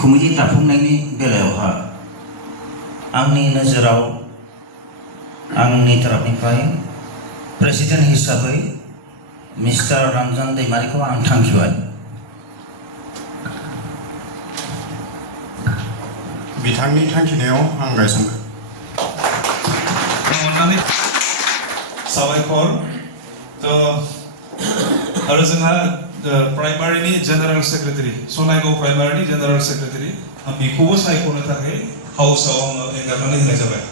Committee दाफुंनायनि बेलायावहा आंनि नोजोराव आंनि तरफनिफ्राय प्रेसिडेन्ट हिसाबै मिस्टार रंजन दैमारिखौ आं थांखिबाय। बिथांनि थांखिनायाव आं गायसनबाय। अन्नानै साबायखर आरो जोंहा प्राइमारिनि जेनेरेल सेक्रेटारि सनाइगाव प्राइमारिनि जेनेरेल सेक्रेटारि आं बेखौबो सायख'नो थाखाय हाउसआव आङो एंगारनानै होनाय जाबाय।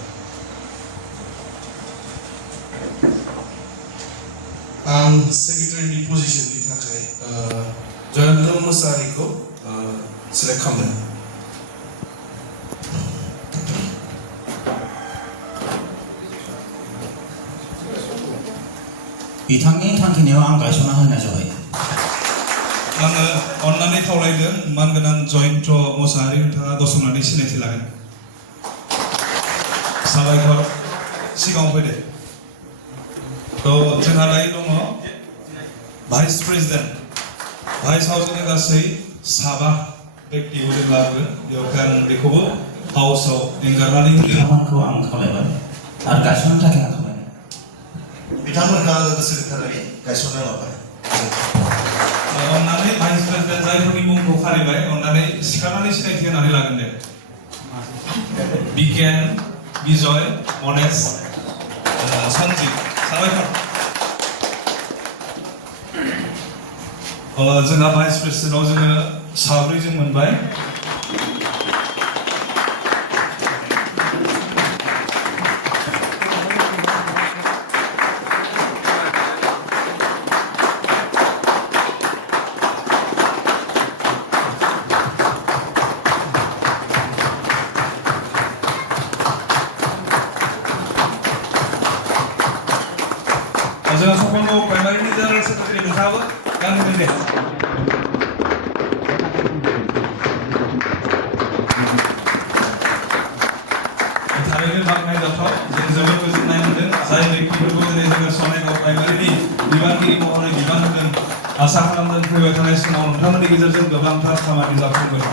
आं सेक्रेटारिनि पजिशननि थाखाय जयेन्द्र मुसाहारिखौ सिलेक्ट खालामदों। बिथांनि थांखिनायाव आं गायसनना होनाय जाबाय। आङो अन्नानै खावलायदों मानगोनां जयेन्द्र मुसाहारि नोंथाङा गसंनानै सिनायथि लागोन। साबायखर सिगाङाव फैदो। जोंहा दायो दङ भाइस प्रेसिडेन्ट भाइस हाउसनि गासै 7 बेक्तिखौ जों लाबोगोन। बेवहाय आं बेखौबो हाउसआव एंगारनानै बिथांमोनखौ आं खावलायबाय आरो गायसननो थाखाय आं खावलायबाय। बिथांमोनखौ आङो सेक्रेटारि गायसनना लाबाय। अन्नानै भाइस प्रेसिडेन्ट जायफोरनि मुंखौ फारिबाय अन्नानै सिखारनानै सिनायथि होनानै लागोन दे। बिकेन, बिजय, मनेश, सन्जित साबायखर। जोंहा भाइस प्रेसिडेन्टआव जोङो 7 जों मोनबाय। जोंहा सखनगाव प्राइमारिनि जेनेरेल सेक्रेटारि नोंथाङाबो गानहोगोन दे। थारैनो बाख्नायजाथाव जों जोबोद गोजोननाय मोनदों जाय बेक्तिफोरखौ दिनै जोङो सनाइगाव प्राइमारिनि बिबानगिरि महरै बिबान होगोन। आसा खालामदों फैबाय थानाय समाव नोंथांमोननि गेजेरजों गोबांथार खामानि जाफुंगोन।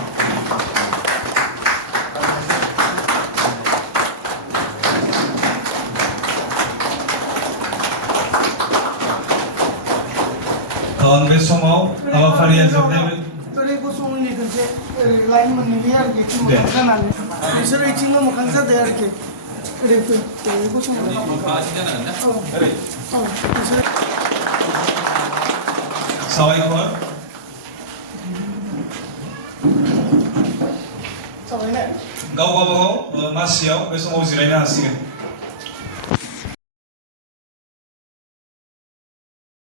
बे समाव हाबाफारिया जोबनाय गसंनि खनसे लाइन मोननैनि आरोखि जानानै बिसोर इथिंबो मोखां जादों आरोखि ओरै गसंनानै साबायखर। गाव गावबागाव मासियाव बे समाव जिरायनो हासिगोन।